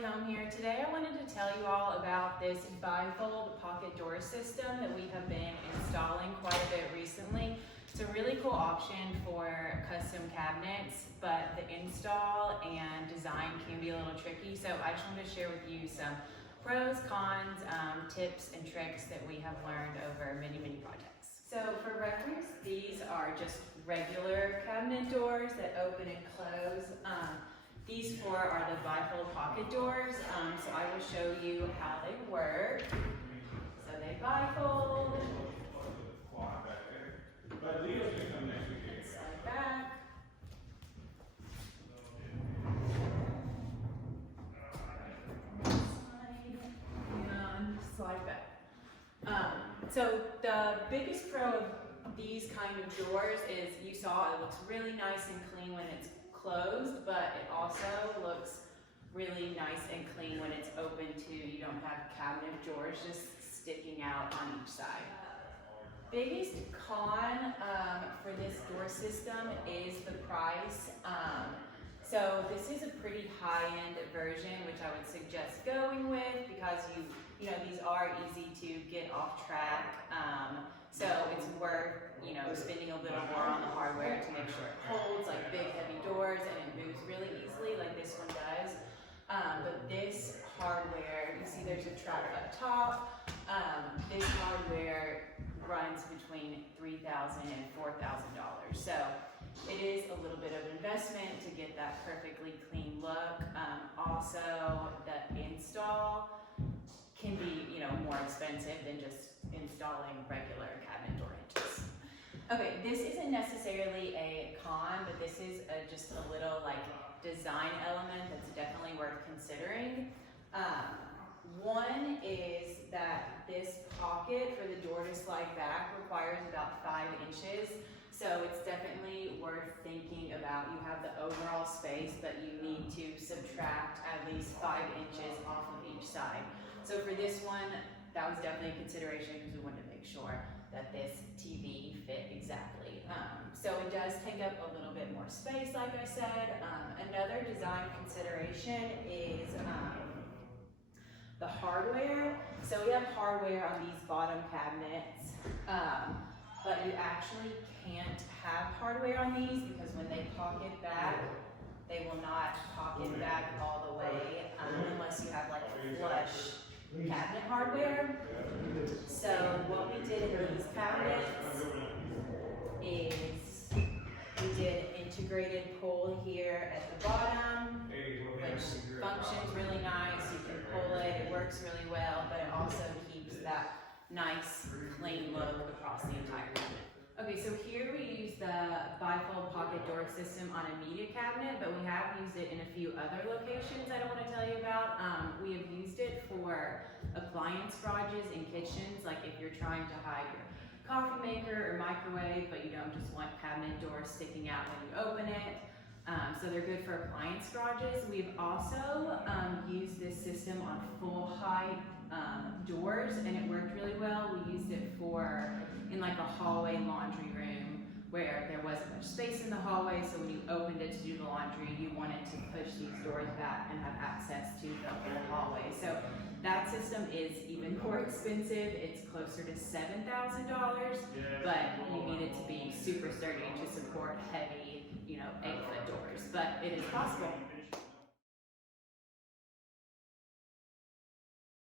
Skelly Home here. Today I wanted to tell you all about this bifold pocket door system that we have been installing quite a bit recently. It's a really cool option for custom cabinets, but the install and design can be a little tricky. So I just wanted to share with you some pros, cons, tips, and tricks that we have learned over many projects. So for reference, these are just regular cabinet doors that open and close. These four are the bifold pocket doors, so I will show you how they work. So they bifold, slide back, and slide back. So the biggest pro of these kind of doors is you saw it looks really nice and clean when it's closed, but it also looks really nice and clean when it's open too. You don't have cabinet drawers just sticking out on each side. Biggest con for this door system is the price. So this is a pretty high-end version, which I would suggest going with because you know these are easy to get off track. So it's worth spending a little more on the hardware to make sure it holds like big heavy doors and it moves really easily like this one does. But this hardware, you see there's a track up top. This hardware runs between $3,000 and $4,000. So it is a little bit of an investment to get that perfectly clean look. Also, the install can be more expensive than just installing regular cabinet door hinges. Okay, this isn't necessarily a con, but this is just a little design element that's definitely worth considering. One is that this pocket for the door to slide back requires about 5 inches. So it's definitely worth thinking about. You have the overall space, but you need to subtract at least 5 inches off of each side. So for this one, that was definitely a consideration because we wanted to make sure that this TV fit exactly. So it does take up a little bit more space, like I said. Another design consideration is the hardware. So we have hardware on these bottom cabinets, but you actually can't have hardware on these because when they pocket back, they will not pocket back all the way unless you have flush cabinet hardware. So what we did in these cabinets is we did integrated pull here at the bottom, which functions really nice. You can pull it, it works really well, but it also keeps that nice clean look across the entire cabinet. Okay, so here we use the bifold pocket door system on a media cabinet, but we have used it in a few other locations I don't want to tell you about. We have used it for appliance garages in kitchens, like if you're trying to hide your coffee maker or microwave, but you don't just want cabinet doors sticking out when you open it. So they're good for appliance garages. We've also used this system on full height doors, and it worked really well. We used it in a hallway laundry room where there wasn't much space in the hallway, so when you opened it to do the laundry, you wanted to push these doors back and have access to the whole hallway. So that system is even more expensive. It's closer to $7,000, but you need it to be super sturdy to support heavy, 8-foot doors, but it is possible.